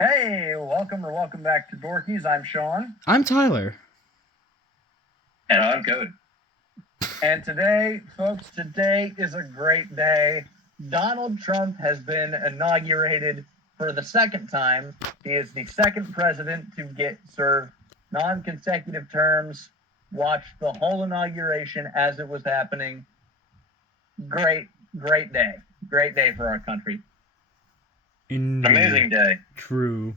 Hey, welcome back to Dorkies. I'm Sean. I'm Tyler. And I'm good. And today, folks, today is a great day. Donald Trump has been inaugurated for the second time. He is the second president to get served non-consecutive terms. Watched the whole inauguration as it was happening. Great day. Great day for our country. Indeed. Amazing day. True.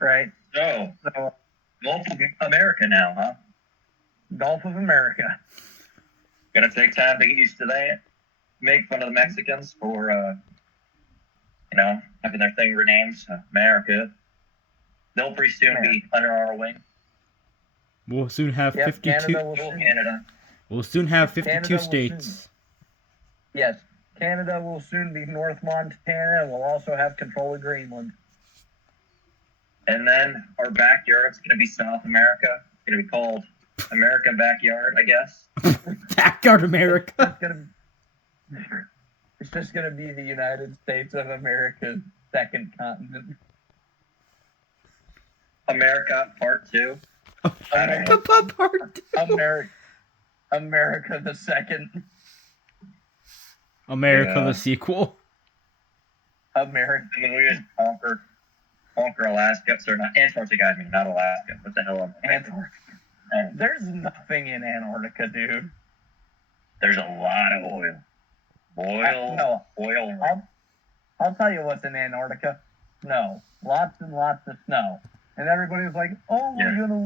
Right? So, Gulf of America now, huh? Gulf of America. Gonna take time to get used to that. Make fun of the Mexicans for, having their thing renamed America. They'll pretty soon be under our wing. We'll soon have 52. Canada. We'll soon have 52 Canada states. Yes, Canada will soon be North Montana, and we'll also have control of Greenland. And then our backyard's gonna be South America. It's gonna be called American Backyard, I guess. Backyard America. It's just gonna be the United States of America's second continent. America Part 2. America Part 2. America the second. America the sequel. America. And then we just conquer Alaska. Sorry, not Antarctica, I mean, not Alaska. What the hell? Antarctica. There's nothing in Antarctica, dude. There's a lot of oil. Oil. I'll tell you what's in Antarctica. Snow. Lots and lots of snow. And everybody was like, oh, we're gonna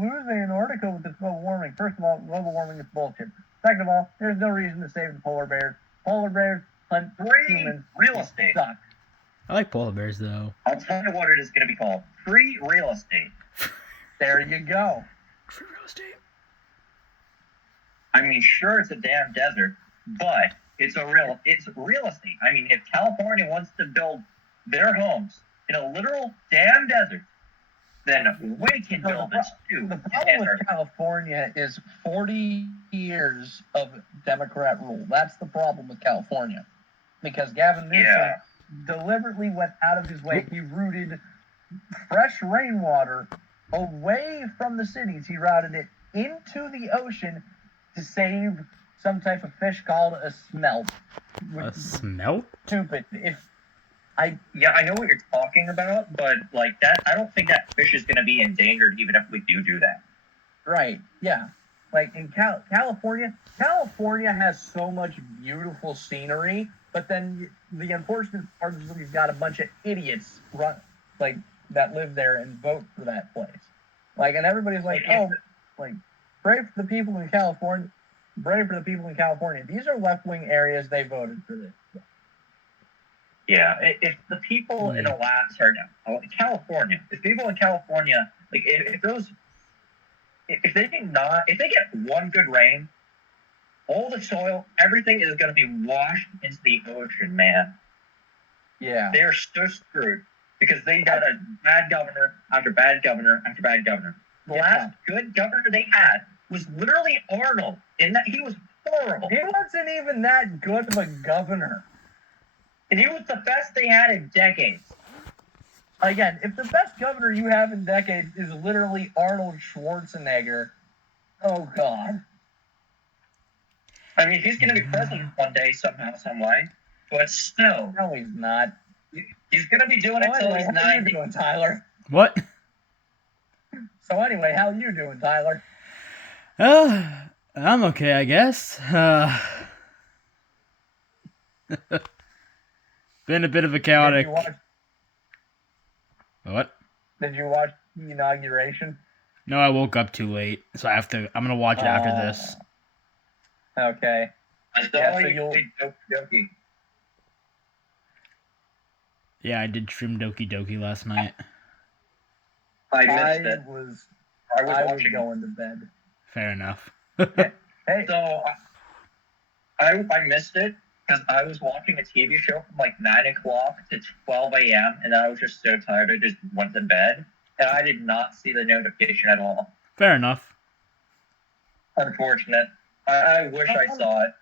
lose Antarctica with this global warming. First of all, global warming is bullshit. Second of all, there's no reason to save the polar bears. Polar bears hunt humans. Real estate. Suck. I like polar bears, though. I'll tell you what it is going to be called. Free real estate. There you go. Free real estate. I mean, sure, it's a damn desert, but it's real estate. I mean, if California wants to build their homes in a literal damn desert, then we can build it too. The problem with California is 40 years of Democrat rule. That's the problem with California. Because Gavin Newsom deliberately went out of his way. He routed fresh rainwater away from the cities. He routed it into the ocean to save some type of fish called a smelt. A smelt? Stupid. I know what you're talking about, but like that, I don't think that fish is going to be endangered even if we do that. Right. Yeah. Like in California has so much beautiful scenery, but then the unfortunate part is we've got a bunch of idiots that live there and vote for that place. Like, and everybody's like, brave for the people in California. Brave for the people in California. These are left-wing areas. They voted for this. Yeah, if the people in Alaska California, if people in California, like if they get one good rain, all the soil, everything is going to be washed into the ocean, man. Yeah. They're so screwed because they got a bad governor after bad governor after bad governor. The last good governor they had was literally Arnold, and that he was horrible. He wasn't even that good of a governor. And he was the best they had in decades. Again, if the best governor you have in decades is literally Arnold Schwarzenegger, oh God. I mean, he's going to be president one day somehow, some way, but still. No, he's not. He's going to be doing it until he's 90. How you doing, Tyler? What? So anyway, how you doing, Tyler? I'm okay, I guess. Been a bit of a chaotic. What? Did you watch the inauguration? No, I woke up too late, so I'm gonna watch it after this. Okay. Doki. Yeah, I did stream Doki Doki last night. I missed it. I was going to bed. Fair enough. Hey. So, I missed it because I was watching a TV show from like 9 o'clock to 12 a.m. and I was just so tired I just went to bed. And I did not see the notification at all. Fair enough. Unfortunate. I wish I saw it.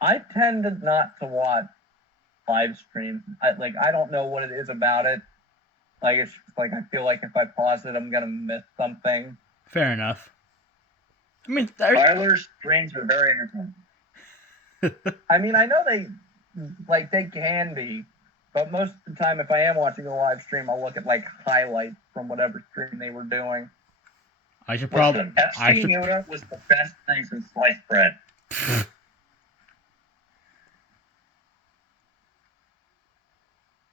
I tended not to watch live streams. I don't know what it is about it. Like it's just, like I feel like if I pause it, I'm gonna miss something. Fair enough. I mean, Tyler's streams are very entertaining. I mean, I know they can be, but most of the time, if I am watching a live stream, I'll look at like highlights from whatever stream they were doing. I should probably. Listen, Epstein Yoda was the best thing since sliced bread.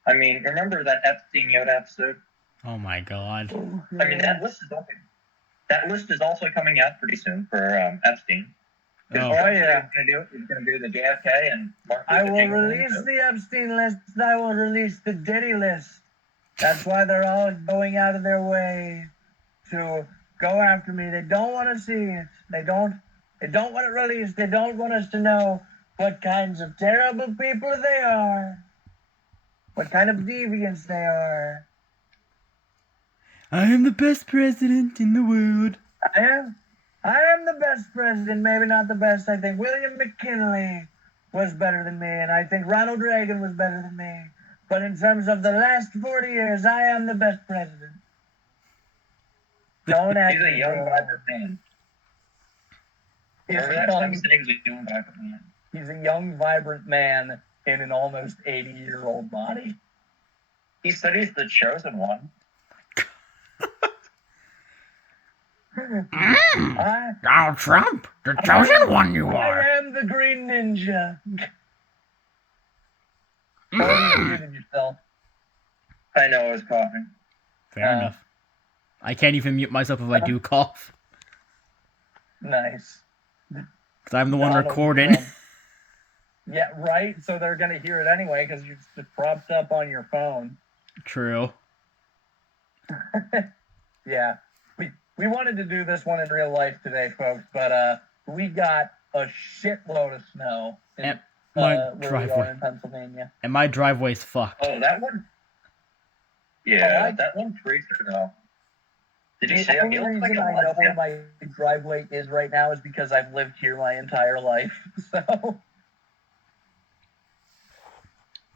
I mean, remember that Epstein Yoda episode? Oh my god. I mean, that list is also coming out pretty soon for Epstein. Oh. Yeah. He's gonna do the JFK and Martin I Luther will King release episode. the Epstein list. I will release the Diddy list. That's why they're all going out of their way to go after me. They don't want to see it. They don't want it released. They don't want us to know what kinds of terrible people they are. What kind of deviants they are. I am the best president in the world. I am the best president, maybe not the best. I think William McKinley was better than me, and I think Ronald Reagan was better than me. But in terms of the last 40 years, I am the best president. Don't act. He's a young, vibrant man. He's Remember a that time young, he said he was a young, vibrant man? he's a young, vibrant man in an almost 80-year-old body. He said he's the chosen one. Donald Trump, the chosen one you I are. am the Green Ninja. Oh, you muted yourself. I know I was coughing. Fair enough. I can't even mute myself if I do cough. Nice. Because I'm the one Donald recording. Trump. Yeah, right? So they're going to hear it anyway because you're just propped up on your phone. True. Yeah. We wanted to do this one in real life today, folks, but we got a shitload of snow in, My where we are driveway. in Pennsylvania. And my driveway's fucked. Oh, that one? Yeah, Oh, that one freaks her out. Did you The see him? only He looks like reason a I know where lesbian. my driveway is right now is because I've lived here my entire life. So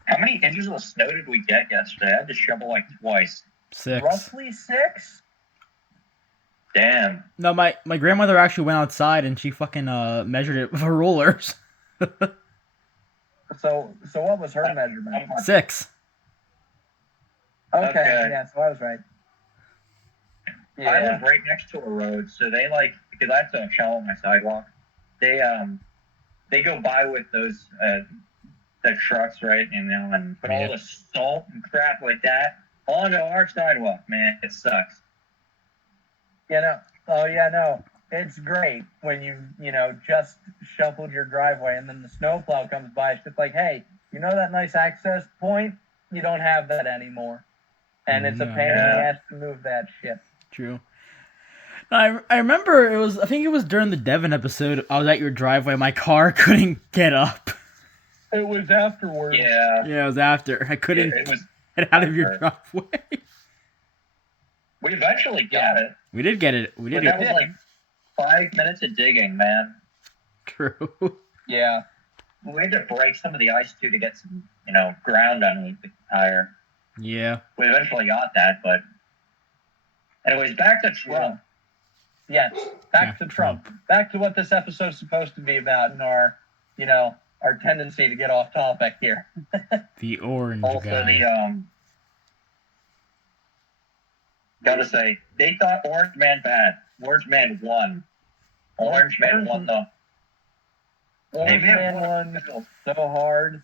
How many inches of snow did we get yesterday? I had to shovel like twice. 6. roughly 6. Damn. No, my grandmother actually went outside and she fucking measured it with her rulers. So what was her measurement? 6. Okay. Yeah, so I was right. I Yeah. live right next to a road, so they because I have to shovel my sidewalk. They go by with those the trucks, right? And put all the salt and crap like that onto our sidewalk. Man, it sucks. It's great when you just shoveled your driveway and then the snowplow comes by. It's just like, hey, you know that nice access point? You don't have that anymore. And it's a pain in the ass to move that shit. True. I remember I think it was during the Devon episode, I was at your driveway, my car couldn't get up. It was afterwards. Yeah. Yeah, it was after. I couldn't It was. get out of your driveway. We eventually got it. We did get it. We But did that was like 5 minutes of digging, man. True. Yeah. We had to break some of the ice too to get some, ground underneath the tire. Yeah. We eventually got that, but anyways, back to Trump. Yes. Back to Trump. Back to what this episode's supposed to be about and our tendency to get off topic here. The orange Also, guy. gotta say, they thought Orange Man bad. Orange Man won. Orange Man won the. Orange Man won so hard.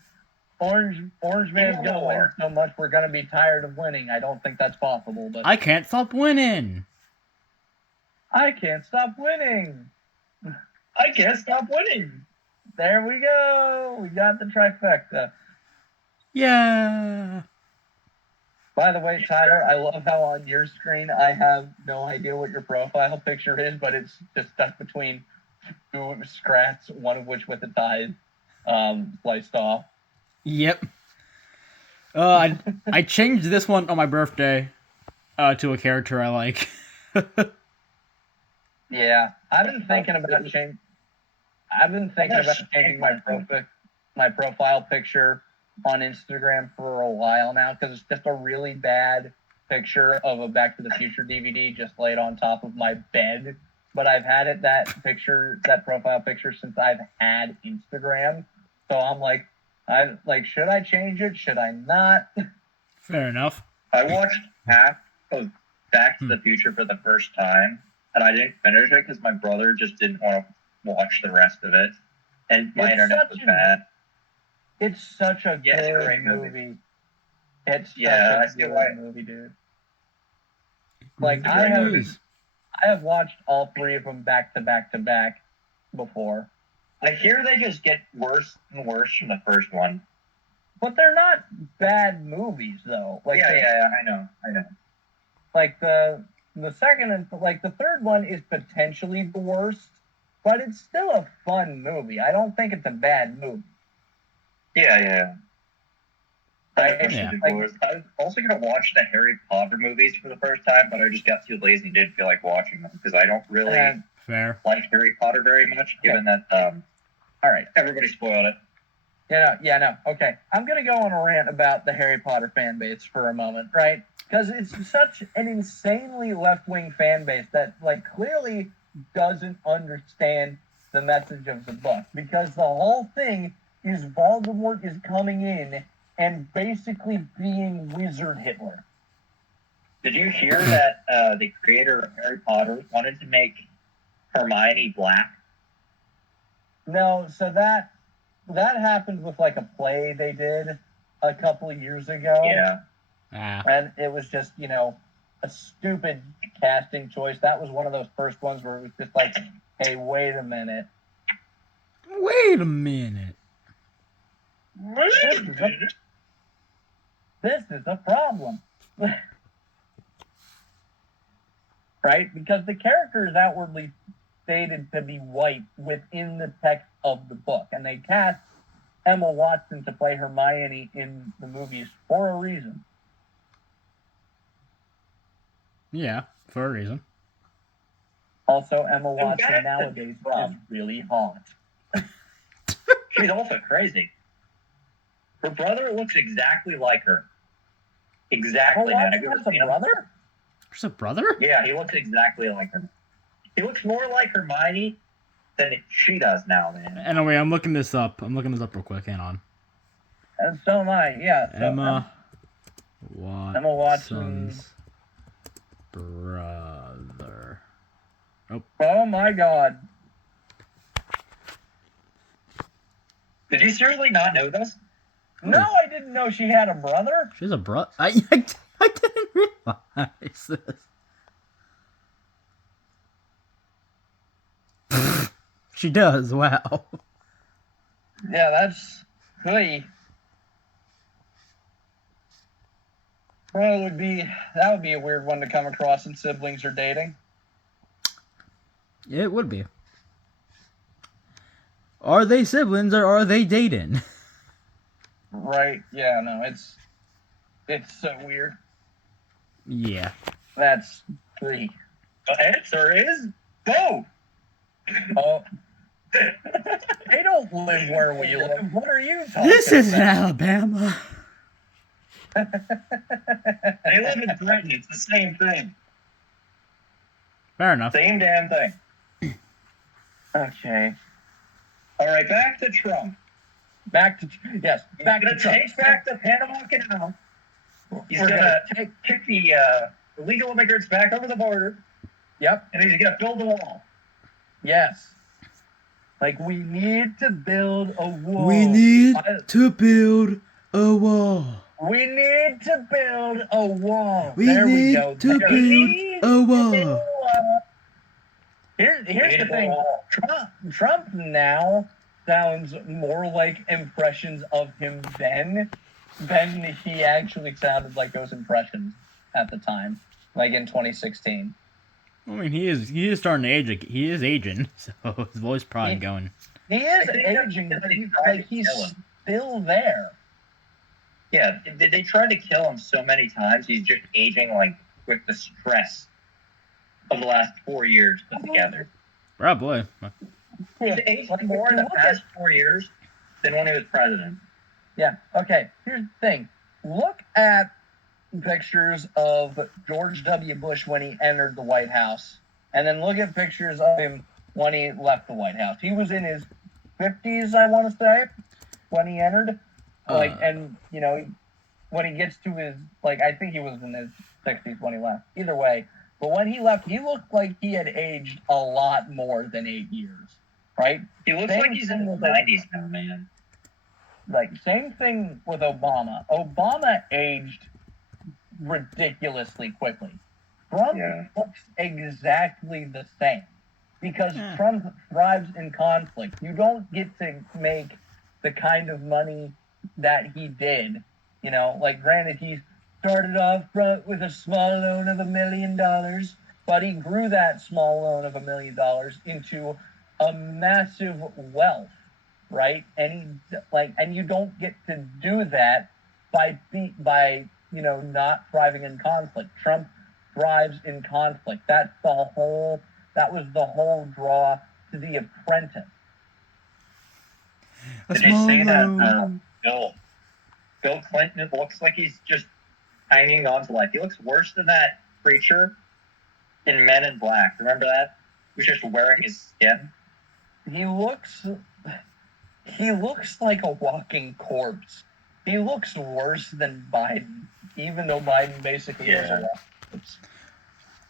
Orange Man's gonna win so much we're gonna be tired of winning. I don't think that's possible, but I can't stop winning. I can't stop winning. I can't stop winning. There we go. We got the trifecta. Yeah. By the way, Tyler, I love how on your screen I have no idea what your profile picture is, but it's just stuck between two scraps, one of which with a tie sliced off. Yep. I changed this one on my birthday to a character I like. Yeah, I've been thinking about changing my profile picture on Instagram for a while now because it's just a really bad picture of a Back to the Future DVD just laid on top of my bed. But I've had that profile picture since I've had Instagram. So I'm like, should I change it? Should I not? Fair enough. I watched half of Back to the Future for the first time, and I didn't finish it because my brother just didn't want to watch the rest of it, and my internet was bad. It's such a good great movie. It's such I a see good why. movie, dude. Like, Great I movies. have watched all three of them back to back to back before. I hear they just get worse and worse from the first one. But they're not bad movies, though. Like, I know. Like, the second and, like, the third one is potentially the worst, but it's still a fun movie. I don't think it's a bad movie. Yeah. I Yeah. was also going to watch the Harry Potter movies for the first time, but I just got too lazy and didn't feel like watching them because I don't really Fair. like Harry Potter very much, given that all right, everybody spoiled it. Yeah, no. Okay, I'm going to go on a rant about the Harry Potter fan base for a moment, right? Because it's such an insanely left-wing fan base that, like, clearly doesn't understand the message of the book. Because the whole thing is Voldemort is coming in and basically being Wizard Hitler. Did you hear that the creator of Harry Potter wanted to make Hermione black? No, so that happened with, like, a play they did a couple of years ago. Yeah. And it was just, a stupid casting choice. That was one of those first ones where it was just like, hey, wait a minute. This is a problem. Right? Because the character is outwardly stated to be white within the text of the book. And they cast Emma Watson to play Hermione in the movies for a reason. Yeah, for a reason. Also, Emma Watson nowadays is really hot. She's also crazy. Her brother looks exactly like her. Exactly. Emma Watson has a brother? There's a brother? Yeah, he looks exactly like her. He looks more like Hermione than she does now, man. Anyway, I'm looking this up. real quick. Hang on. And so am I, yeah. So Emma Watson's brother. Oh my god. Did you seriously not know this? No, I didn't know she had a brother. She's a brother? I didn't realize this. She does, wow. Yeah, that's good. Well, that would be a weird one to come across in siblings or dating. It would be. Are they siblings or are they dating? Right, yeah, no, it's so weird. Yeah. That's 3. The answer is both. Oh. They don't live where we live. What are you talking This isn't about? Alabama. They live in Britain. It's the same thing. Fair enough. Same damn thing. Okay. All right, back to Trump. Back to Trump. Take back the Panama Canal. He's gonna kick the illegal immigrants back over the border. Yep. And he's gonna build a wall. Yes. Like, we need to build a wall. We need to build a wall. We need to build a wall. We there need we go. to build a wall. Here's the thing. Trump now sounds more like impressions of him then than he actually sounded like those impressions at the time, like in 2016. I mean, he is starting to age. He is aging, so his voice probably going. He is aging, but he's still there. Yeah, they tried to kill him so many times. He's just aging like with the stress of the last 4 years put together. Probably. He's aged more in the past 4 years than when he was president. Yeah. Okay. Here's the thing. Look at pictures of George W. Bush when he entered the White House, and then look at pictures of him when he left the White House. He was in his 50s, I want to say, when he entered. And when he gets to his, I think he was in his 60s when he left. Either way, but when he left, he looked like he had aged a lot more than 8 years, right? He looks like he's in his 90s now, man. Same thing with Obama. Obama aged ridiculously quickly. Trump looks exactly the same because Trump thrives in conflict. You don't get to make the kind of money that he did. Granted, he started off with a small loan of $1 million, but he grew that small loan of $1 million into a massive wealth, right? And you don't get to do that by not thriving in conflict. Trump thrives in conflict. That was the whole draw to The Apprentice. Did you see that Bill Clinton looks like he's just hanging on to life. He looks worse than that preacher in Men in Black. Remember that? He was just wearing his skin. He looks like a walking corpse. He looks worse than Biden, even though Biden basically was a walking corpse.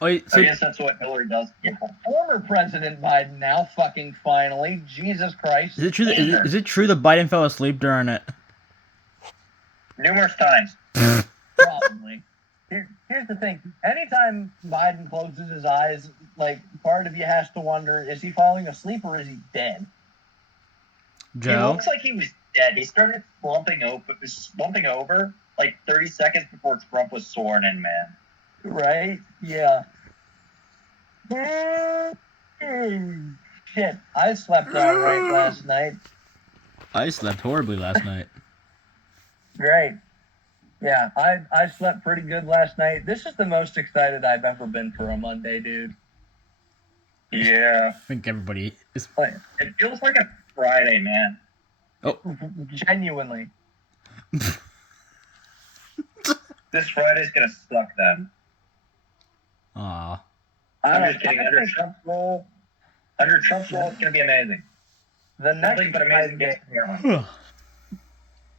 I guess that's what Hillary does. Yeah. Former President Biden now, fucking finally. Jesus Christ. Is it true? Is it true that Biden fell asleep during it? Numerous times. Probably. Here's the thing. Anytime Biden closes his eyes, part of you has to wonder, is he falling asleep or is he dead? Joe? He looks like he was dead. He started slumping over 30 seconds before Trump was sworn in, man. Right? Yeah. Shit, I slept all right last night. I slept horribly last night. Great. Yeah, I slept pretty good last night. This is the most excited I've ever been for a Monday, dude. Yeah. I think everybody is. It feels like a Friday, man. Oh. Genuinely. This Friday's gonna suck then. Aw. I'm just kidding. Under Trump's rule, it's gonna be amazing. Nothing but amazing gets from here on.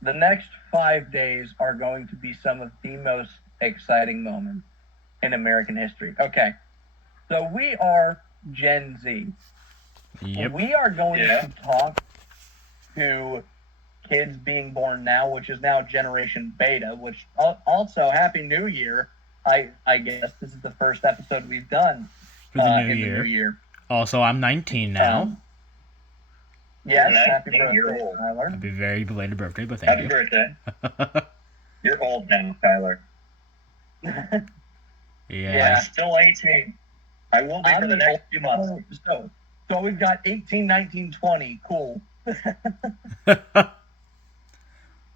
The next 5 days are going to be some of the most exciting moments in American history. Okay, so we are Gen Z. Yep. We are going to talk to kids being born now, which is now Generation Beta, which also, Happy New Year. I guess this is the first episode we've done for the in the new year. Also, I'm 19 now. Yes, happy birthday, Tyler. Happy very belated birthday, but thank you. Happy birthday. You're old now, Tyler. Yeah. I'm still 18. I will be for the next few months. So we've got 18, 19, 20. Cool.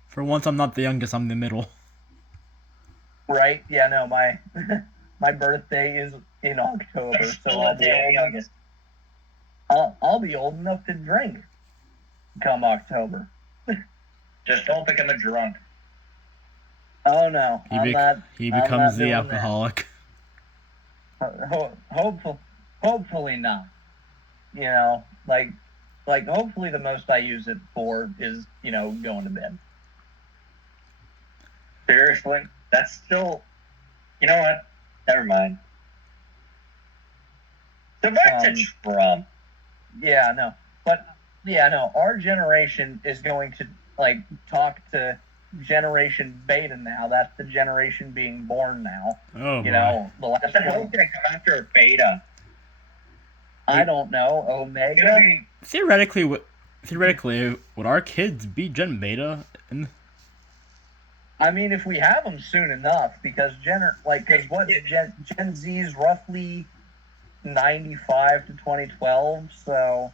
For once, I'm not the youngest. I'm the middle. Right? Yeah. No, my birthday is in October, so I'll be old enough to drink come October. Just don't become a drunk. Oh no, he becomes the alcoholic. Hopefully not. Hopefully the most I use it for is going to bed. Seriously, that's still. You know what? Never mind. So back to Trump. Yeah, no. Our generation is going to talk to Generation Beta now. That's the generation being born now. Oh, the last what the hell is going to come after a Beta? I don't know. Omega? Theoretically, would our kids be Gen Beta? I mean, if we have them soon enough, because Gen Z's roughly 95 to 2012, so.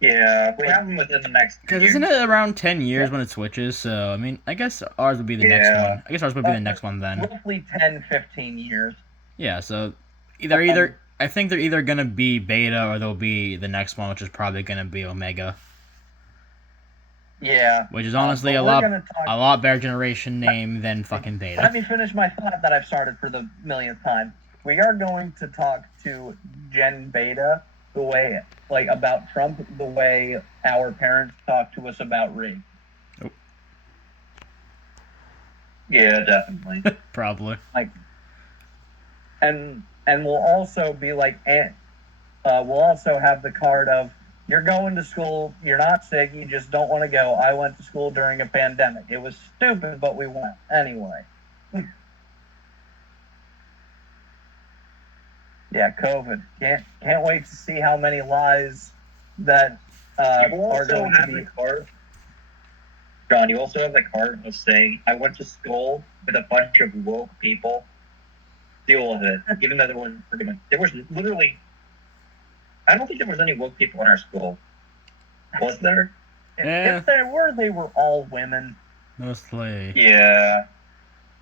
Yeah, we have them within the next. Because isn't it around 10 years when it switches? So, I mean, I guess ours would be the next one. I guess ours would be the next one then. Roughly 10, 15 years. Yeah, so I think they're either going to be Beta or they'll be the next one, which is probably going to be Omega. Yeah. which is honestly But a we're lot gonna talk- better generation name than fucking Beta. Let me finish my thought that I've started for the millionth time. We are going to talk to Gen Beta the way, like, about Trump the way our parents talk to us about rape. Yeah, definitely. Probably. Like, and we'll also be like, we'll also have the card of, you're going to school, you're not sick, you just don't want to go. I went to school during a pandemic. It was stupid, but we went anyway. Yeah, COVID. Can't wait to see how many lies that You are also going to have be. the card, John. You also have the card of saying, "I went to school with a bunch of woke people." Deal with it. Even though there was literally, I don't think there was any woke people in our school. Was there? Yeah. If there were, they were all women. Mostly. Yeah.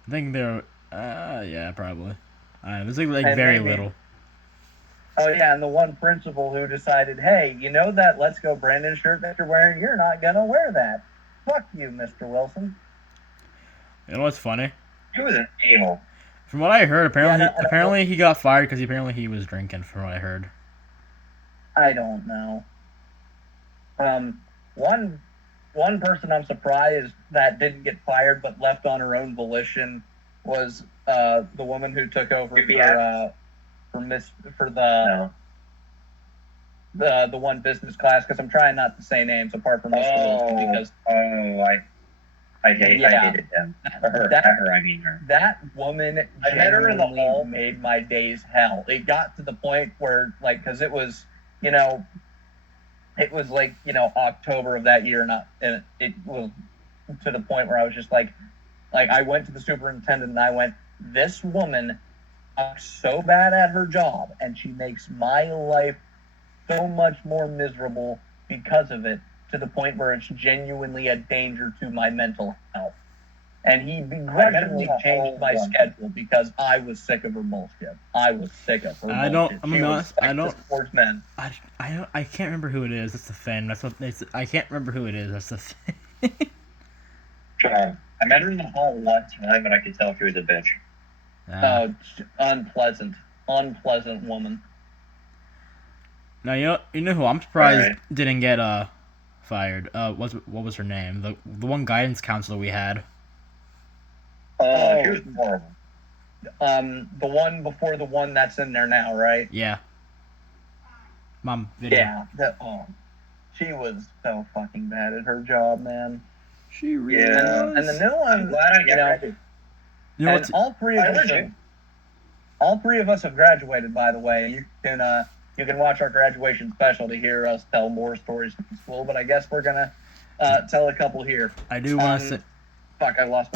I think they're. Yeah, probably. There's like And very maybe- little. Oh yeah, and the one principal who decided, hey, you know that Let's Go Brandon shirt that you're wearing? You're not gonna wear that. Fuck you, Mr. Wilson. You know what's funny? He was an a-hole. From what I heard, Yeah, apparently he got fired because apparently he was drinking. From what I heard. I don't know. One person I'm surprised that didn't get fired but left on her own volition was the woman who took over for No. the one business class, because I'm trying not to say names apart from Mr. Wilson, because I hated him. I mean her. that woman I met her in the genuinely hall. made my days hell. It got to the point where, like, because it was, you know, it was like, you know, October of that year, and it was to the point where I was just like I went to the superintendent and I went, this woman sucks so bad at her job, and she makes my life so much more miserable because of it, to the point where it's genuinely a danger to my mental health. And he begrudgingly changed my schedule because I was sick of her bullshit. I was sick of her bullshit. I'm honest, I don't. Towards men. I can't remember who it is. That's the thing. I can't remember who it is. That's the thing. John, I met her in the hall one time, and I could tell she was a bitch. Unpleasant woman. Now you know who I'm surprised Right. didn't get fired. What was her name? The one guidance counselor we had. She was horrible. The one before the one that's in there now, right? Yeah. Mom video. Yeah. She was so fucking bad at her job, man. She really Yeah. was. And the new one, I'm glad I you know, graduated. You know and what's all three of us have graduated, by the way. You can watch our graduation special to hear us tell more stories from school, but I guess we're gonna tell a couple here. I do want to say. Fuck, I lost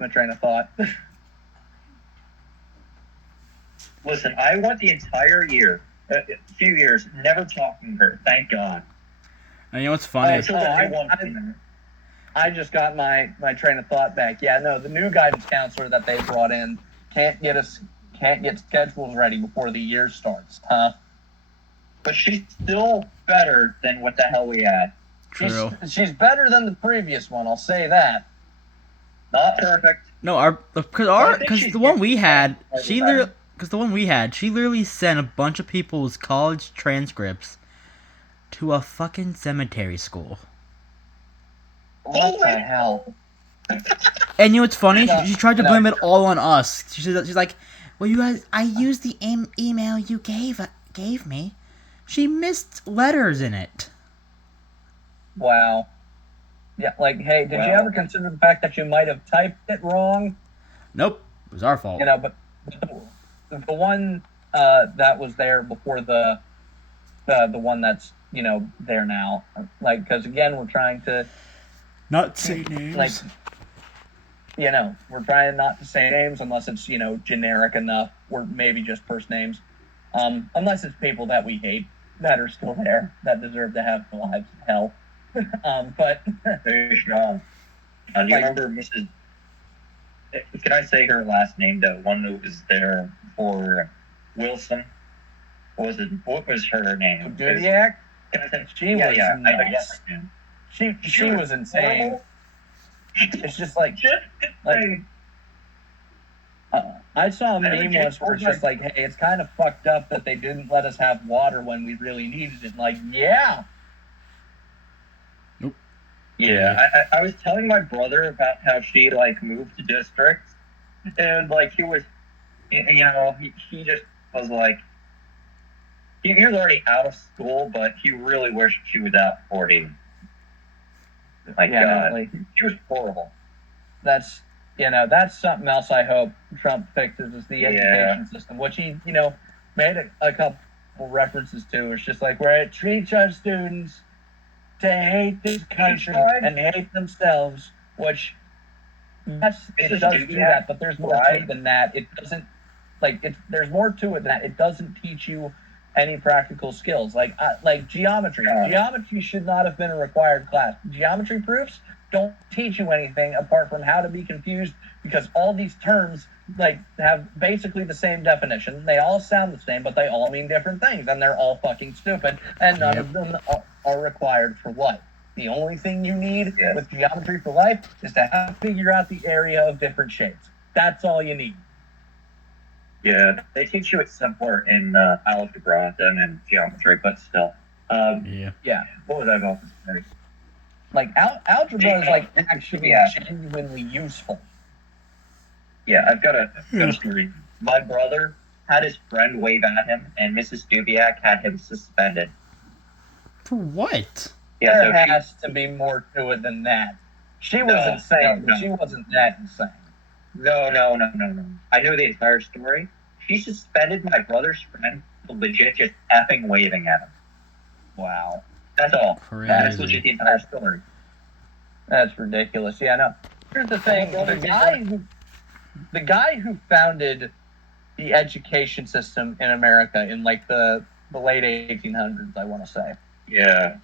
my train of thought. Listen, I went the entire year, a few years, never talking to her. Thank God. And you know what's funny? Until the new one. I just got my train of thought back. Yeah, no, the new guidance counselor that they brought in can't get schedules ready before the year starts, huh? But she's still better than what the hell we had. True. She's better than the previous one, I'll say that. Not perfect. No, because she's the one we had, better. she literally sent a bunch of people's college transcripts to a fucking cemetery school. What the hell? And you know what's funny? She tried to No. blame it all on us. She's like, "Well, you guys, I used the email you gave me. She missed letters in it." Wow. Yeah, like, hey, did you Wow. ever consider the fact that you might have typed it wrong? Nope, it was our fault. You know, but the one that was there before the one that's, you know, there now, like, because again, we're trying to, Not say names. like, you know, we're trying not to say names unless it's, you know, generic enough, or maybe just first names, unless it's people that we hate that are still there that deserve to have lives in hell. But Very strong. Do you remember Mrs. Can I say her last name? The one who was there for Wilson. What was her name? Dudiak, Can I say? she was I know, nuts. yes, I can. she was insane. It's just like I saw a meme once where it's just like, hey, it's kind of fucked up that they didn't let us have water when we really needed it. Like, yeah. Nope. Yeah, I was telling my brother about how she like moved to districts, and like he was, he just was like, he was already out of school, but he really wished she was at 40. My God, like, she was horrible. That's something else I hope Trump fixes is the education system, which he, made a couple references to. It's just like where it treats our students to hate this country and hate themselves, which it does do that, but there's more to it than that. It doesn't there's more to it than that. It doesn't teach you any practical skills like geometry. Geometry should not have been a required class. Geometry proofs don't teach you anything apart from how to be confused, because all these terms have basically the same definition. They all sound the same, but they all mean different things, and they're all fucking stupid, and none of them are required for life. The only thing you need with geometry for life is to have to figure out the area of different shapes. That's all you need. Yeah, they teach you it simpler in algebra than in geometry, but still. Yeah. What was I about to say? Like algebra is actually genuinely useful. Yeah, I've got a story. My brother had his friend wave at him, and Mrs. Dubiak had him suspended. For what? Yeah, there has to be more to it than that. She was insane, but she wasn't that insane. No. I know the entire story. She suspended my brother's friend for legit just effing waving at him. Wow. That's all. Crazy. That's legit the entire story. That's ridiculous. Yeah, no. Here's the thing. The guy who founded the education system in America in the late 1800s, I want to say. Yeah.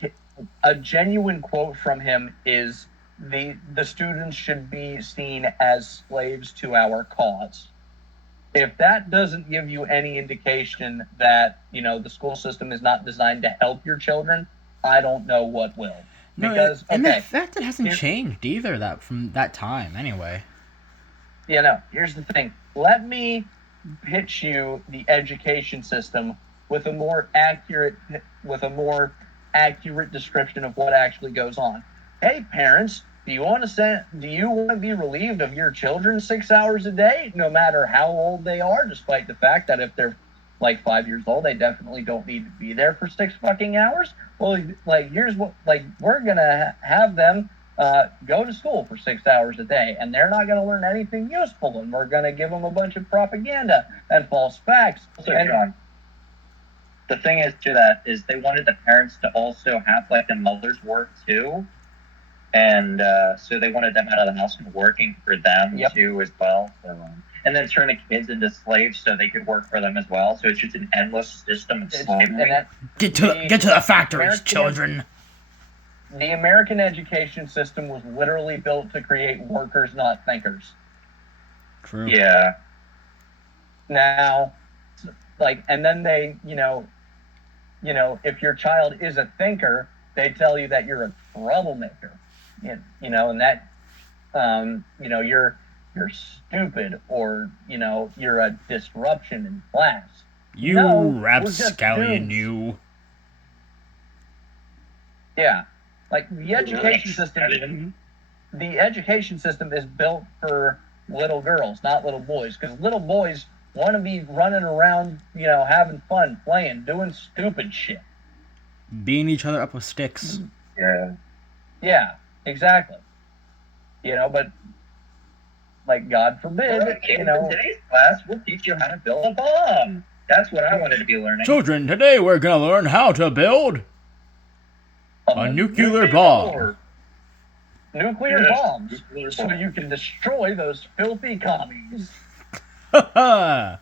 A genuine quote from him is the students should be seen as slaves to our cause. If that doesn't give you any indication that, the school system is not designed to help your children, I don't know what will. Because, and the fact that it hasn't changed either from that time, anyway. Here's the thing. Let me pitch you the education system with a more accurate description of what actually goes on. Hey, parents, do you want to be relieved of your children 6 hours a day, no matter how old they are, despite the fact that if they're 5 years old, they definitely don't need to be there for 6 fucking hours? Well, here's what, we're gonna have them go to school for 6 hours a day, and they're not gonna learn anything useful, and we're gonna give them a bunch of propaganda and false facts. John, the thing is to that is they wanted the parents to also have the mothers work too, and so they wanted them out of the house and working for them too as well. So, and then turn the kids into slaves so they could work for them as well. So it's just an endless system of slavery. Get to the factories, children. The American education system was literally built to create workers, not thinkers. True. Yeah. Now, and then they, if your child is a thinker, they tell you that you're a troublemaker, and that, you're stupid, or, you're a disruption in class. You rapscallion, you. Yeah. The education system is built for little girls, not little boys, because little boys want to be running around, having fun, playing, doing stupid shit. Beating each other up with sticks. Yeah, exactly. But, God forbid, in today's class, we'll teach you how to build a bomb. That's what I wanted to be learning. Children, today we're going to learn how to build a nuclear bomb. Nuclear bombs, so you can destroy those filthy commies. Ha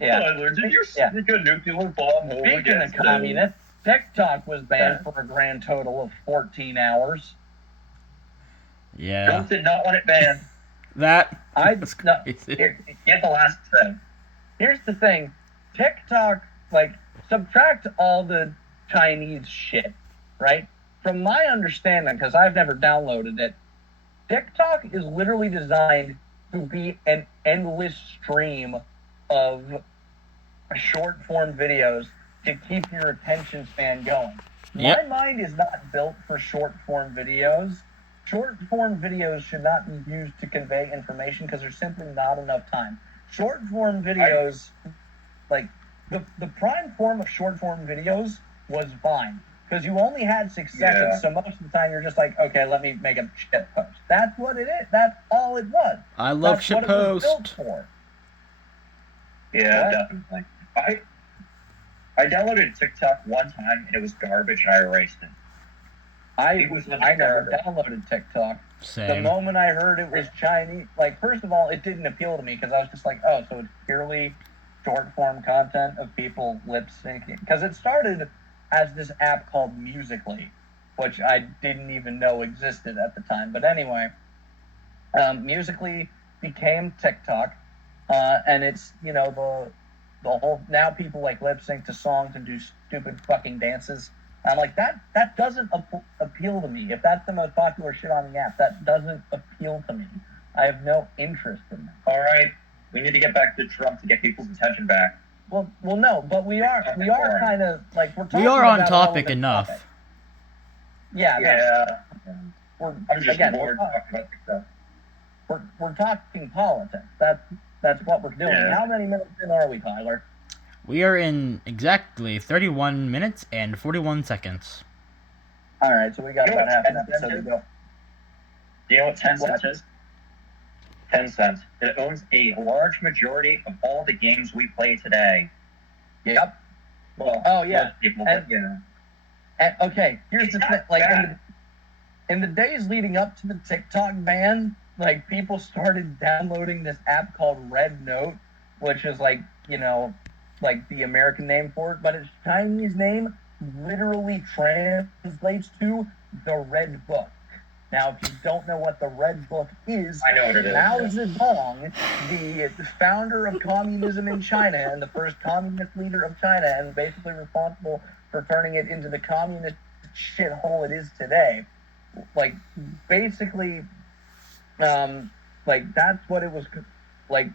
Yeah. I learned that you're sneak a nuclear bomb home. Speaking of communists, TikTok was banned for a grand total of 14 hours. Yeah. Trump did not want it banned. Get Get the last thing. Here's the thing. TikTok, subtract all the Chinese shit. right? From my understanding, because I've never downloaded it, TikTok is literally designed to be an endless stream of short form videos to keep your attention span going. Yep. My mind is not built for short form videos. Short form videos should not be used to convey information because there's simply not enough time. Short form videos, like the prime form of short form videos was Vine because you only had 6 seconds, so most of the time you're just like, okay, let me make a shit post. That's what it is. That's all it was. I love That's shit what it was built post. for. Yeah, What? definitely. I downloaded TikTok one time and it was garbage and I erased it. I never downloaded TikTok. The Same. moment I heard it was Chinese, like, first of all, it didn't appeal to me because I was just like, oh, so it's purely short form content of people lip syncing. Because it started as this app called Musically, which I didn't even know existed at the time. But anyway, Musically became TikTok, and it's, you know, the whole, now people like lip sync to songs and do stupid fucking dances. I'm like, that doesn't appeal to me. If that's the most popular shit on the app, that doesn't appeal to me. I have no interest in that. All right, we need to get back to Trump to get people's attention back. Well, no, but we are kind of like we're talking We are on about topic relevant enough. topic. Yeah, we're I'm just again bored talking about this stuff. we're talking politics. That's what we're doing. Yeah. How many minutes in are we, Tyler? We are in exactly 31 minutes and 41 seconds. All right, so we got You know about what half an 10 cents episode to is? go. Do you know what 10 What? cents is? 10 cents. It owns a large majority of all the games we play today. Yep. Well, Oh, yeah. most people, And- but yeah. And, okay, here's It's the not thing. Like bad. in the days leading up to the TikTok ban, like people started downloading this app called Red Note, which is like, you know, like the American name for it, but its Chinese name literally translates to the Red Book. Now, if you don't know what the Red Book is, I know what it is. Mao Zedong, the founder of communism in China and the first communist leader of China, and basically responsible for turning it into the communist shithole it is today. Like, basically, like that's what it was like.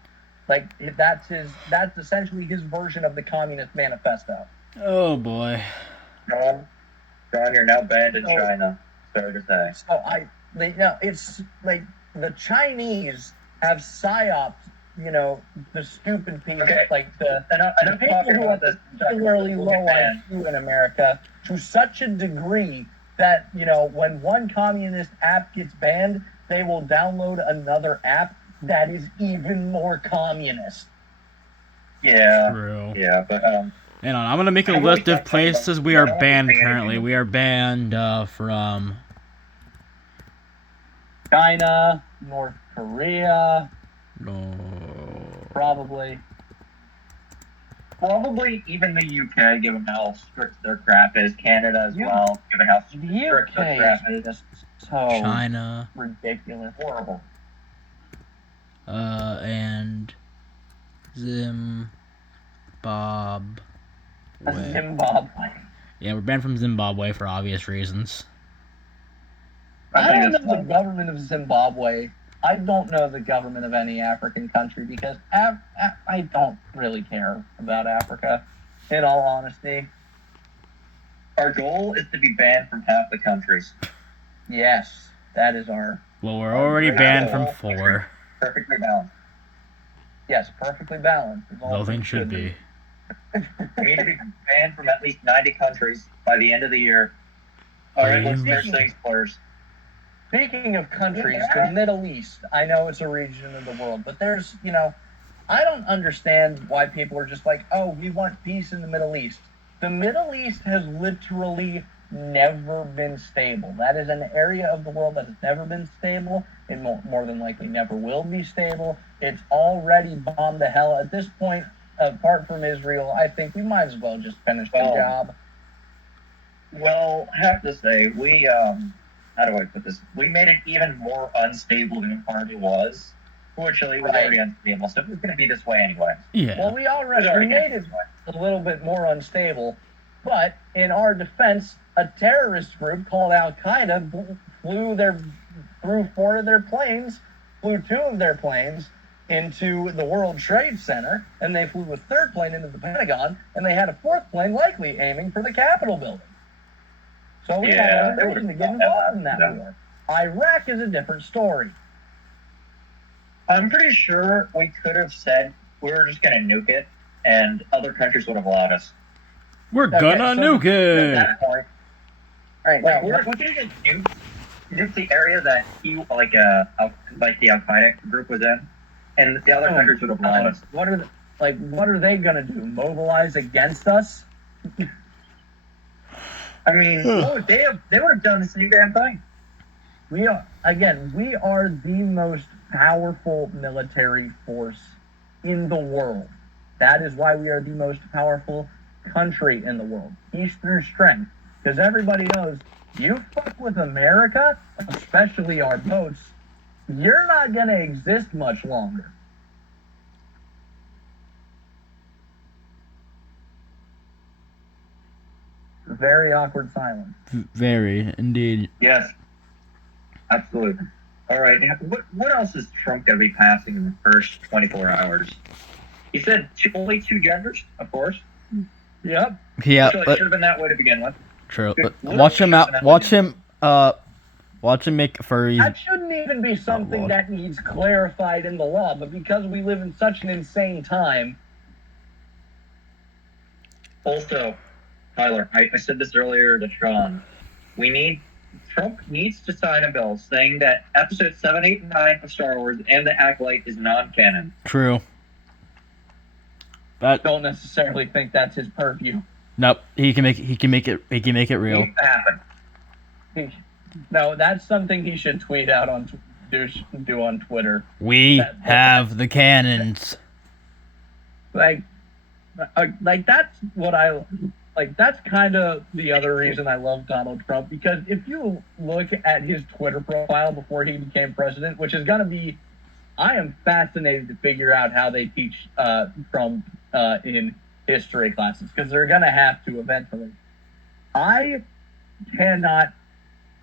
That's essentially his version of the Communist Manifesto. Oh boy. John, you're now banned in So- China. Sorry to say. So it's like the Chinese have psyoped, you know, the stupid people, Okay. like the Enough people talking who about are this. particularly We'll low get banned. IQ in America to such a degree that, you know, when one communist app gets banned, they will download another app that is even more communist. Yeah. True. Yeah, but Hang on, I'm gonna make a I've list always of thought places about- we I are don't banned think currently. anything- We are banned from China, North Korea, no. probably. probably even the UK, given how strict their crap is. Canada as well, given how The strict their UK crap is is. just so China, ridiculous. Horrible. and Zimbabwe. Zimbabwe. Yeah, we're banned from Zimbabwe for obvious reasons. I think don't it's know the fine. government of Zimbabwe. I don't know the government of any African country because I don't really care about Africa, in all honesty. Our goal is to be banned from half the countries. Yes, that is our, Well, we're already Our banned goal- from 4. Perfectly balanced. yes, perfectly balanced. is all Though things things should be. We need to be banned from at least 90 countries by the end of the year. All right, let's finish things first. Speaking of countries, the Middle East, I know it's a region of the world, but there's, you know, I don't understand why people are just like, oh, we want peace in the Middle East. The Middle East has literally never been stable. That is an area of the world that has never been stable. It more than likely never will be stable. It's already bombed to hell. At this point, apart from Israel, I think we might as well just finish the Well, job. Well, I have to say, we, how do I put this? We made it even more unstable than it already was. Fortunately, it was Right. already unstable, so it was going to be this way anyway. Yeah. Well, we It was already made gonna be it this way. a little bit more unstable But in our defense, a terrorist group called Al Qaeda threw 4 of their planes, flew 2 of their planes into the World Trade Center, and they flew a 3rd plane into the Pentagon, and they had a 4th plane likely aiming for the Capitol building. So we have a reason to get involved in that war. Iraq is a different story. I'm pretty sure we could have said we were just going to nuke it, and other countries would have allowed us. We're gonna nuke At it. that point, Right, like, now, we could have just nuked the area that the Al Qaeda group was in, and the other countries would have allowed us. what are they gonna do? Mobilize against us? I mean, they would have done the same damn thing. We are the most powerful military force in the world. That is why we are the most powerful country in the world. Peace through strength. Because everybody knows, you fuck with America, especially our boats, you're not going to exist much longer. Very awkward silence. Very, indeed. Yes, absolutely. All right, now, what else is Trump going to be passing in the first 24 hours? He said only 2 genders, of course. Yep. Yeah, Should have been that way to begin with. true. Good. But watch him out. Watch him make furries. That shouldn't even be something that needs clarified in the law, but because we live in such an insane time. Also, Tyler, I said this earlier to Sean. Trump needs to sign a bill saying that episodes 7, 8, and 9 of Star Wars and the Acolyte is non-canon. True. I don't necessarily think that's his purview. Nope. He can make it real. Needs to happen. No, that's something he should tweet out do on Twitter. We have the cannons. Like that's what I like. That's kind of the other reason I love Donald Trump, because if you look at his Twitter profile before he became president, which is gonna be, I am fascinated to figure out how they teach Trump in history classes, because they're gonna have to eventually. I cannot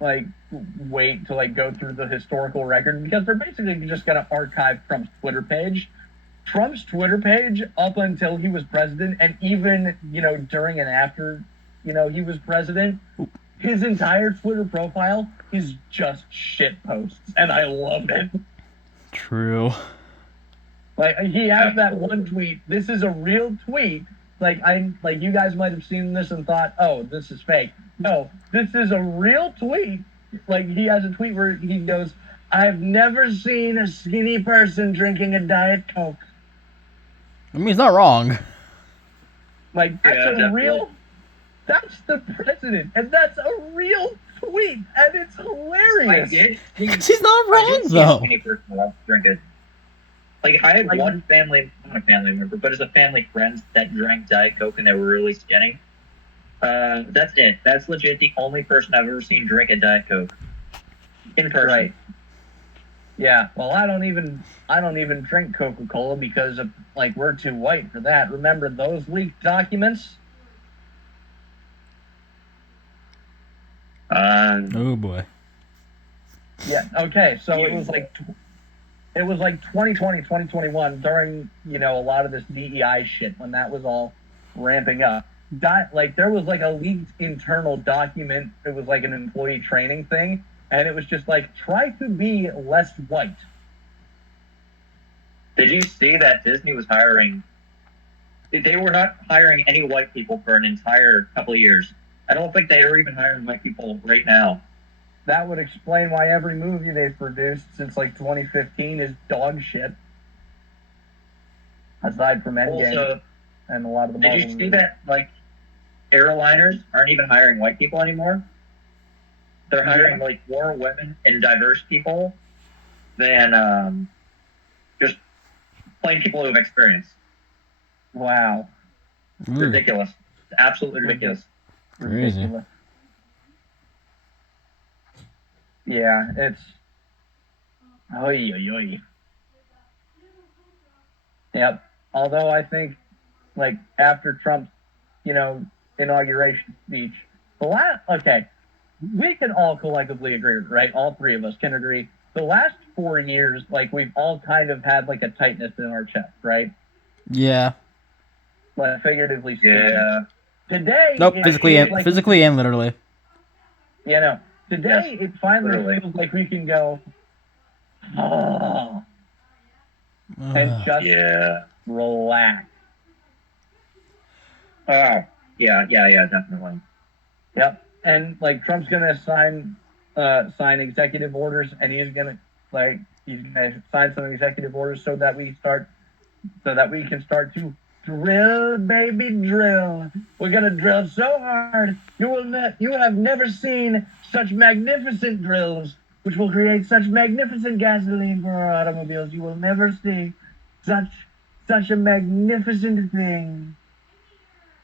wait to go through the historical record, because they're basically just gonna archive Trump's Twitter page. Trump's Twitter page up until he was president, and even during and after he was president, his entire Twitter profile is just shit posts, and I love it. True. He has that one tweet. This is a real tweet. You guys might have seen this and thought, oh, this is fake. No, this is a real tweet. He has a tweet where he goes, "I've never seen a skinny person drinking a Diet Coke." I mean, he's not wrong. That's the president, and that's a real tweet, and it's hilarious. He's not wrong, though. I had one not a family member, but as a family friend that drank Diet Coke and they were really skinny. That's it. That's legit the only person I've ever seen drink a Diet Coke in person. Right. Yeah. Well, I don't even drink Coca-Cola because we're too white for that. Remember those leaked documents? Oh boy. Yeah. Okay. So it was 2020, 2021 during a lot of this DEI shit, when that was all ramping up. There was a leaked internal document. It was an employee training thing, and it was just try to be less white. Did you see that Disney was hiring? They were not hiring any white people for an entire couple of years. I don't think they are even hiring white people right now. That would explain why every movie they've produced since 2015 is dog shit. Aside from Endgame. Also, and a lot of the Marvel movies. Did you see that airliners aren't even hiring white people anymore? They're hiring more women and diverse people than just plain people who have experience. Wow. Ridiculous. Absolutely ridiculous. Crazy. Yeah, it's oy. Yep. Although I think after Trump, inauguration speech. Okay, we can all collectively agree, right? All three of us can agree. The last 4 years, like we've all kind of had like a tightness in our chest, right? Yeah. Like figuratively speaking. Yeah. Today, Nope. it Physically, feels and like physically and literally. you know, today Yes, it finally literally. feels like we can go, oh, and Ugh. just Yeah. relax. Oh. Yeah, definitely. Yep. And like Trump's gonna sign executive orders, and he's gonna sign some executive orders so that we can start to drill, baby, drill. We're gonna drill so hard you have never seen such magnificent drills, which will create such magnificent gasoline for our automobiles. You will never see such a magnificent thing.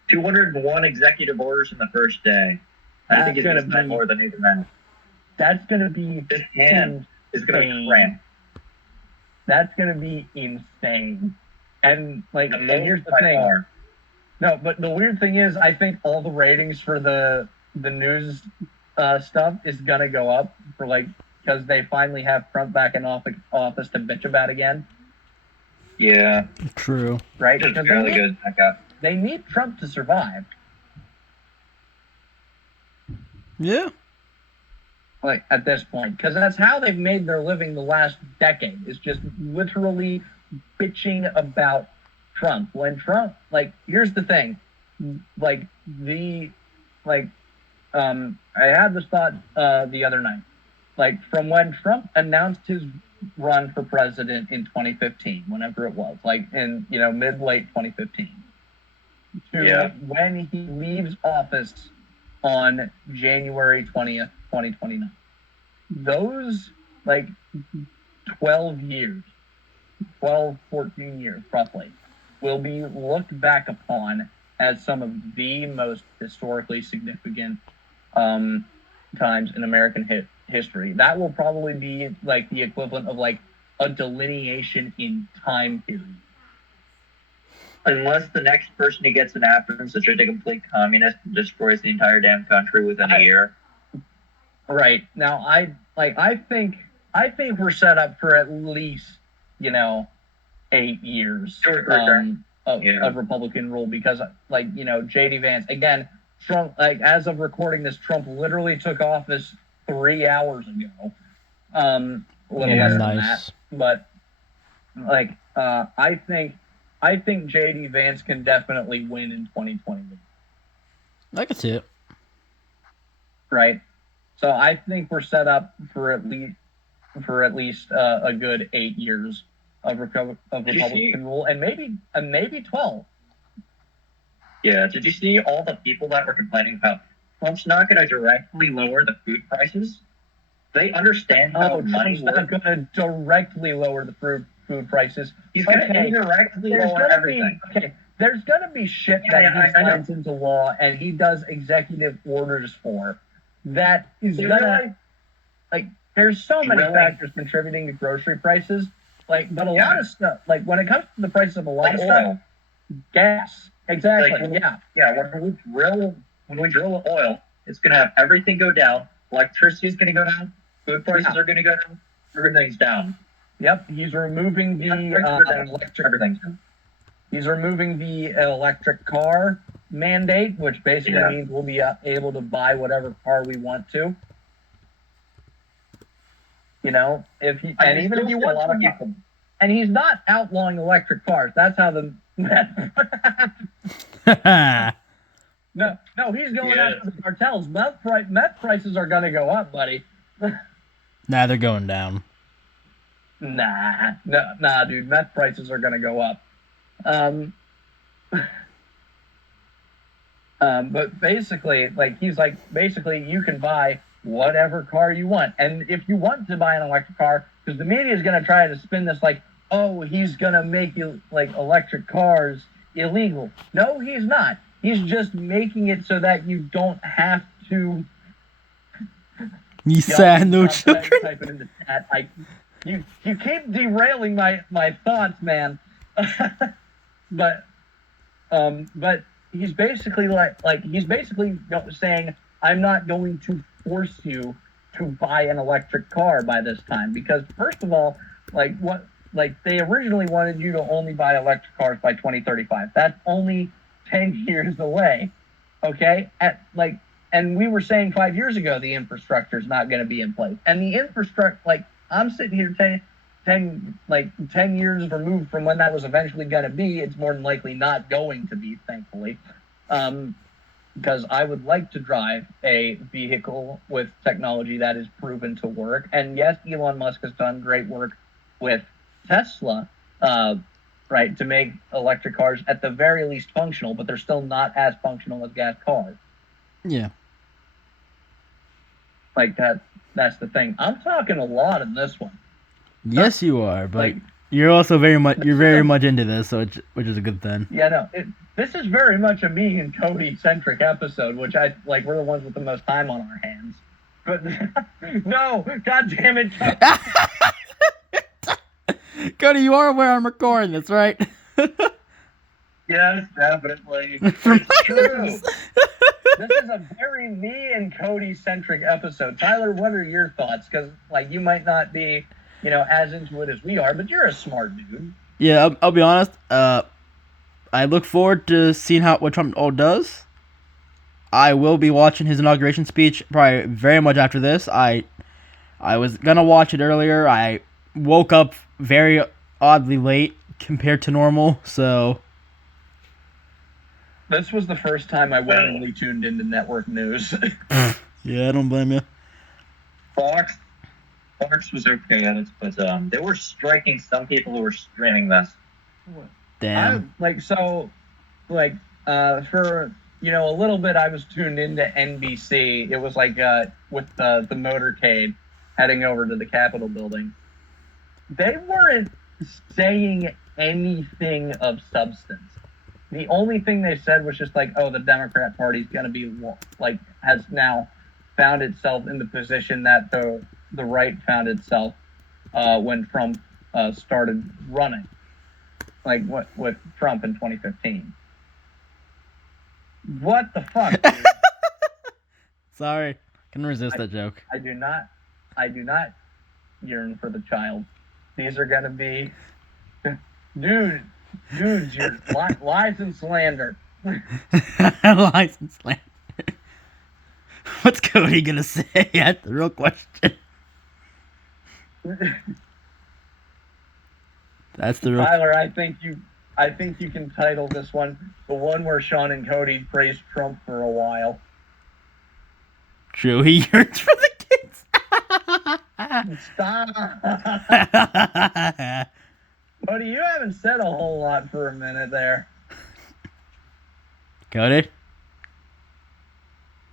201 executive orders in the first day. I That's think he's gonna going to sign be- more than even that. That's gonna be His hand is going to insane. cramp. That's gonna be insane. And like, The and most here's the by thing. far. No, but the weird thing is, I think all the ratings for the news stuff is gonna go up for because they finally have Trump back in office to bitch about again, Yeah. True. right? It's Because really good. they need Trump to survive. Yeah. Like at this point, because that's how they've made their living the last decade. Is just literally bitching about Trump. When Trump, here's the thing, like the, like, I had this thought the other night, like from when Trump announced his run for president in 2015, whenever it was, like in mid late 2015, to when he leaves office on January 20th, 2029. Those 12 years, 14 years roughly, will be looked back upon as some of the most historically significant times in American history. That will probably be the equivalent of a delineation in time period. Unless the next person who gets an after him, such as a complete communist, destroys the entire damn country within a year. Right. Now, I think we're set up for at least 8 years of Republican rule, because JD Vance, again, Trump, as of recording this, Trump literally took office 3 hours ago. A little less than that, but I think JD Vance can definitely win in 2020. I can see it. Right. So I think we're set up for at least a good 8 years of Republican rule, and maybe 12. Yeah. Did you see all the people that were complaining about Trump's not going to directly lower the food prices? They understand how money Trump's works. not going to directly lower the food prices. He's going to indirectly lower everything. There's going to be shit that he signs into law and he does executive orders for. That is gonna there's so many factors contributing to grocery prices. But a lot of stuff, when it comes to the price of a lot of stuff, gas. Exactly. When we drill oil, it's gonna have everything go down. Electricity is gonna go down. Food prices are gonna go down. Everything's down. Yep. He's removing everything's down. He's removing the electric car mandate, which basically means we'll be able to buy whatever car we want to. If he want to, and he's not outlawing electric cars. That's how the no, he's going after the cartels. Meth prices are gonna go up, buddy. Nah, they're going down. Nah, dude. Meth prices are gonna go up. But basically, basically you can buy whatever car you want. And if you want to buy an electric car, because the media is going to try to spin this he's going to make electric cars illegal. No, he's not. He's just making it so that you don't have to. You said no children. Type it in the chat. You keep derailing my thoughts, man. But he's basically he's basically saying, I'm not going to force you to buy an electric car by this time, because first of all, they originally wanted you to only buy electric cars by 2035. That's only 10 years away. Okay? And we were saying 5 years ago the infrastructure is not going to be in place. And the infrastructure, I'm sitting here 10 years removed from when that was eventually going to be. It's more than likely not going to be, thankfully. Because I would like to drive a vehicle with technology that is proven to work. And yes, Elon Musk has done great work with Tesla, right, to make electric cars at the very least functional, but they're still not as functional as gas cars. Yeah. That's the thing. I'm talking a lot in this one. Yes, you are, but you're also very much into this, so which is a good thing. Yeah, no. This is very much a me and Cody centric episode, which we're the ones with the most time on our hands. But no, god damn it, Cody, you are aware I'm recording this, right? Yes, definitely. It's true. This is a very me and Cody centric episode. Tyler, what are your thoughts? Because you might not be, as into it as we are, but you're a smart dude. Yeah, I'll be honest. I look forward to seeing what Trump all does. I will be watching his inauguration speech probably very much after this. I was gonna watch it earlier. I woke up very oddly late compared to normal, so. This was the first time I willingly tuned into network news. Yeah, I don't blame you. Fox was okay at it, but they were striking some people who were streaming this. Damn. For a little bit, I was tuned into NBC. It was with the motorcade heading over to the Capitol building. They weren't saying anything of substance. The only thing they said was just the Democrat Party's going to be has now found itself in the position that the right found itself when Trump started running, with Trump in 2015. What the fuck, dude? Sorry, can resist that joke. I do not yearn for the child. These are going to be, dude, you're lies and slander. Lies and slander. What's Cody gonna say? That's the real question. That's the real. Tyler, I think you can title this one the one where Sean and Cody praised Trump for a while. True, he yearns for the kids. Stop. Cody, you haven't said a whole lot for a minute there. Cody?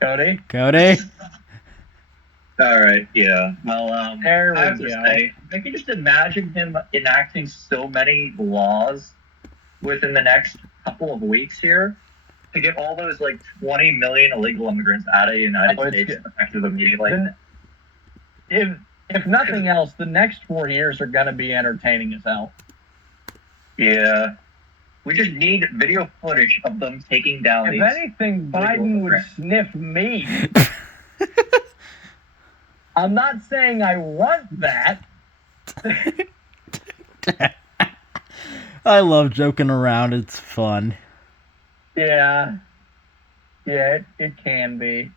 All right, yeah. Well, there we I have to go. say, I can just imagine him enacting so many laws within the next couple of weeks here to get all those 20 million illegal immigrants out of the United States effective immediately. If nothing else, the next 4 years are going to be entertaining as hell. Yeah. We just need video footage of them taking down If anything, Biden would sniff me. I'm not saying I want that. I love joking around. It's fun. Yeah. Yeah, it can be.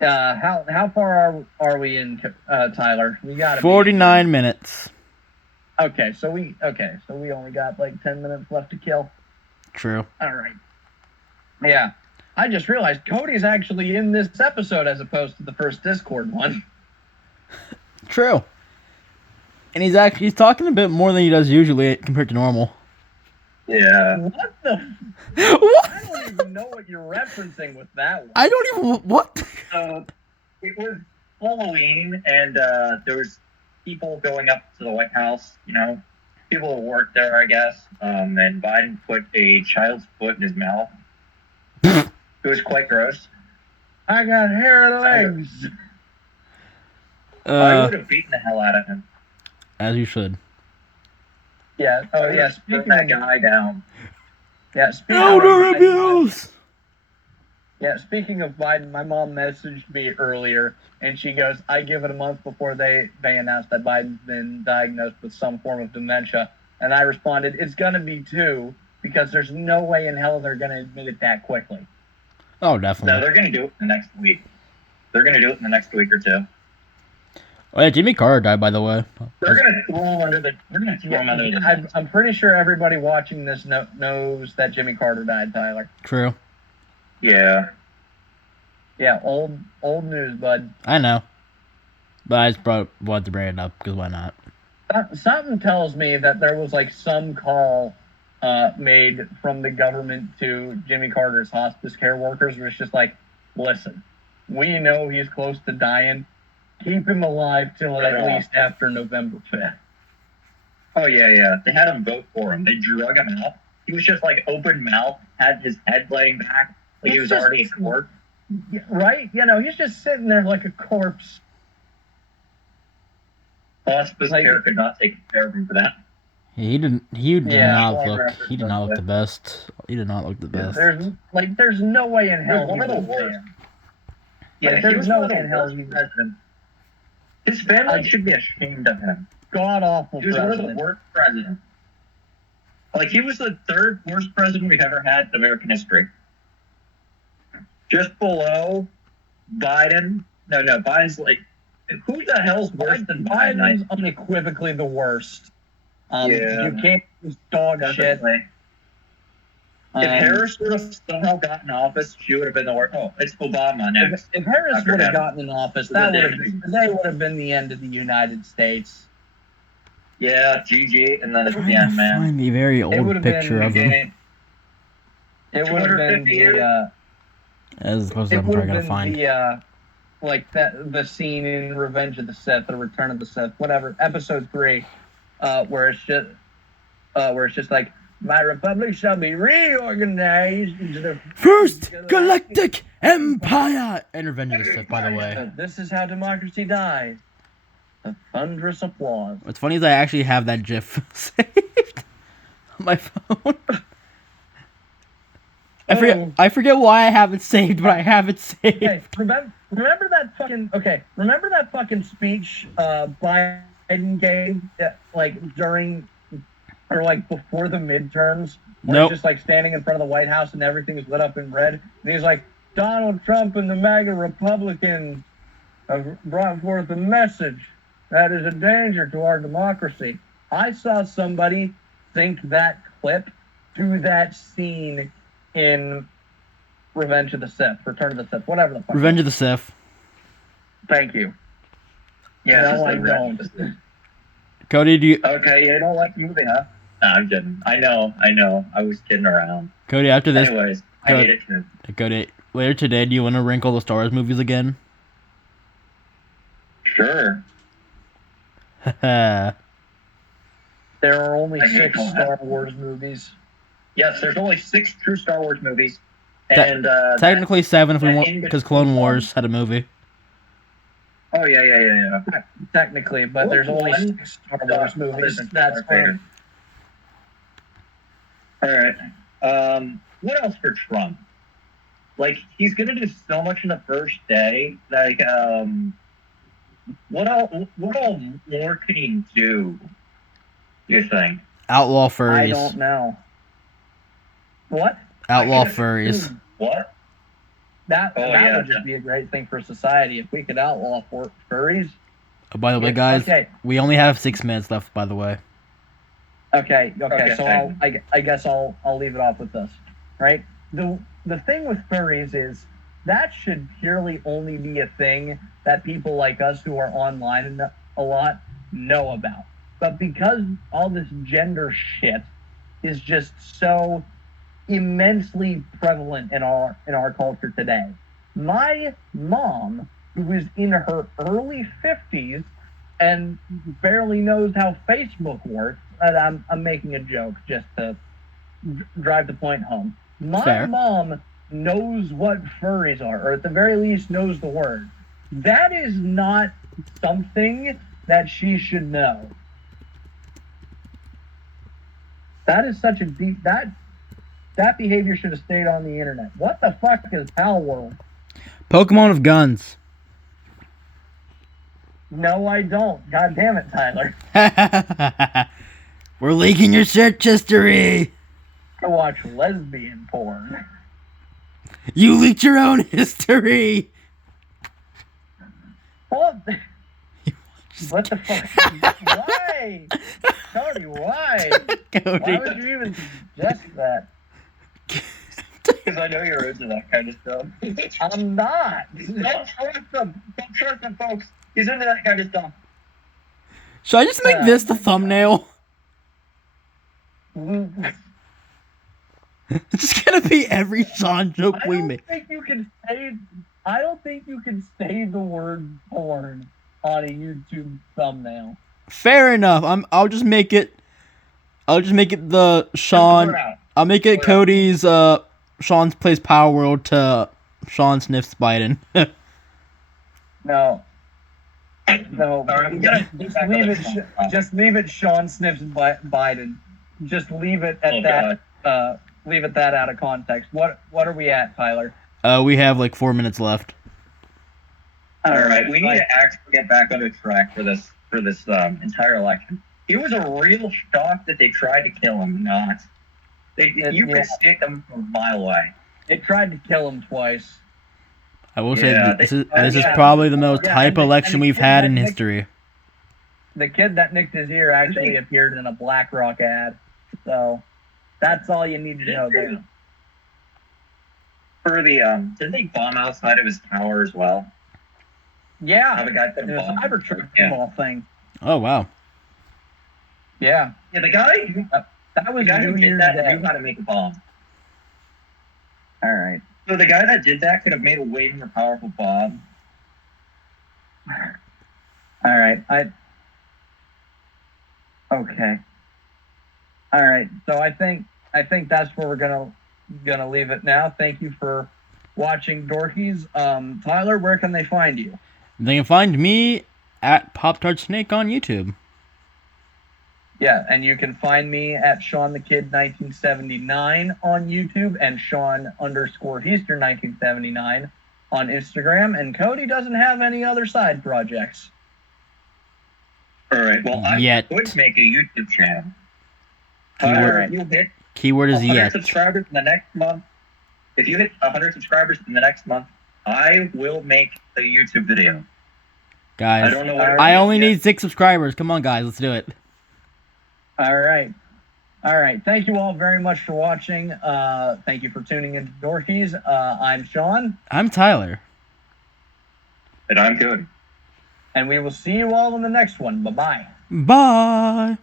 How far are we in, Tyler? We got 49 minutes. Okay, so we only got 10 minutes left to kill. True. All right. Yeah. I just realized Cody's actually in this episode as opposed to the first Discord one. True. And he's talking a bit more than he does usually compared to normal. Yeah. What the? What? I don't even know what you're referencing with that one. I don't even what. It was Halloween, and there was people going up to the White House. People who worked there, I guess. And Biden put a child's foot in his mouth. It was quite gross. I got hair legs. I would have beaten the hell out of him. As you should. Yeah. Oh, yeah. Speaking that guy down. Yeah, speaking Elder of abuse! Yeah, speaking of Biden, my mom messaged me earlier, and she goes, "I give it a month before they announced that Biden's been diagnosed with some form of dementia." And I responded, "It's gonna be 2, because there's no way in hell they're gonna admit it that quickly." Oh, No, definitely. they're going to do it in the next week. They're going to do it in the next week or 2. Oh, yeah, Jimmy Carter died, by the way. We're going to throw him under the. We're going to throw him under the. I'm pretty sure everybody watching this knows that Jimmy Carter died, Tyler. True. Yeah. Yeah, old news, bud. I know. But I just wanted to bring it up, because why not? Something tells me that there was like some call made from the government to Jimmy Carter's hospice care workers, where it's just like, listen, we know he's close to dying. Keep him alive till at least after November 5th. Oh, yeah. They had him vote for him. They drug him out. He was just like open mouth, had his head laying back, like he was already in court. Right? You know, he's just sitting there like a corpse. Hospice care could not take care of him for that. He did not look the best. He did not look the best. There's no way in hell one of the worst. Yeah, there's no way in hell he's president. His family should be ashamed of him. God awful. He was one of the worst presidents. Like, he was the 3rd worst president we've ever had in American history. Just below Biden. No, Biden's like, who the hell's worse than Biden? Biden's unequivocally the worst. You can't use dog definitely. shit. If Harris would have somehow gotten in office, she would have been the worst. Oh, it's Obama next. If Harris would have gotten in office, they would have been the end of the United States. Yeah, GG, and then at the end, man. Find the very old picture of him. It would have been as close as I'm trying to find. The scene in Revenge of the Sith, or Return of the Sith, whatever, episode 3, where it's just like, my republic shall be reorganized into the First Galactic Empire! And Revenge of the Sith, by the way. This is how democracy dies. A thunderous applause. What's funny is I actually have that GIF saved on my phone. I forget why I have it saved, but I have it saved. Hey, remember that fucking speech Biden gave, during or before the midterms, where he's just standing in front of the White House and everything is lit up in red, and he's like, Donald Trump and the MAGA Republicans have brought forth a message that is a danger to our democracy. I saw somebody sync that clip to that scene in Revenge of the Sith, Return of the Sith, whatever the fuck. Revenge of the Sith. Thank you. Yeah, no, I don't. Cody, do you... Okay, you don't like the movie, huh? No, I'm kidding. I know. I was kidding around. Cody, after this... Anyways, I hate it too. Cody, later today, do you want to rank all the Star Wars movies again? Sure. There are only 6 Star Wars movies. Yes, there's only 6 true Star Wars movies. And technically 7 if we want, because Clone Wars had a movie. Oh, yeah. Technically, but there's only 6 Star Wars movies. That's fair. Alright. What else for Trump? He's gonna do so much in the first day. What all more can he do, you think? Outlaw furries. I don't know. What? Outlaw furries. What? That would just be a great thing for society if we could outlaw furries. Oh, by the way, guys, we only have 6 minutes left, by the way. Okay, so I guess I'll leave it off with this, right? The thing with furries is that should purely only be a thing that people like us who are online a lot know about. But because all this gender shit is just so immensely prevalent in our culture today, my mom, who is in her early 50s and barely knows how Facebook works, and I'm making a joke just to drive the point home. My mom knows what furries are, or at the very least knows the word. That is not something that she should know. That is such a deep... That behavior should have stayed on the internet. What the fuck is Pal World? Pokemon with guns. No, I don't. God damn it, Tyler. We're leaking your search history. I watch lesbian porn. You leaked your own history. What? What the fuck? Why? Cody, why? Cody. Why would you even suggest that? Because I know you're into that kind of stuff. I'm not. Don't trust him. Don't trust him, folks. He's into that kind of stuff. Should I just make this the thumbnail? It's just gonna be every Sean joke we make. I don't think you can say the word porn on a YouTube thumbnail. Fair enough. I'll just make it. I'll just make it the Sean. I'll make it Cody's. Sean plays Power World to Sean sniffs Biden. No. Alright, Just leave it. Sean sniffs Biden. Just leave it at that. God. Leave it that out of context. What are we at, Tyler? We have like 4 minutes left. Alright, we need to actually get back on the track for this entire election. It was a real shock that they tried to kill him. Not. You could stick them from a mile away. They tried to kill him twice. I will say this is yeah. probably the most hype and election we've had in history. The kid that nicked his ear actually appeared in a BlackRock ad. So that's all you need to know there. For the didn't they bomb outside of his tower as well? Yeah. How the guy said The bomb. Cybertruck ball thing. Oh wow. Yeah. Yeah, the guy That was the guy who New did Year's that Day. knew how to make a bomb. All right. So the guy that did that could have made a way more powerful bomb. All right. Okay. All right. So I think that's where we're gonna leave it now. Thank you for watching Dorkies. Tyler, where can they find you? They can find me at Pop Tart Snake on YouTube. Yeah, and you can find me at Sean the Kid 1979 on YouTube and Sean_Heaster 1979 on Instagram. And Cody doesn't have any other side projects. Alright, well I Yet. would make a YouTube channel. Keyword- If you hit Keyword is 100 yet. subscribers in the next month, if you hit 100 subscribers in the next month, I will make a YouTube video. I Guys, don't know what I only need 6 subscribers. Come on, guys, let's do it. All right. Thank you all very much for watching. Thank you for tuning into Dorkies. I'm Sean. I'm Tyler. And I'm good. And we will see you all in the next one. Bye-bye. Bye.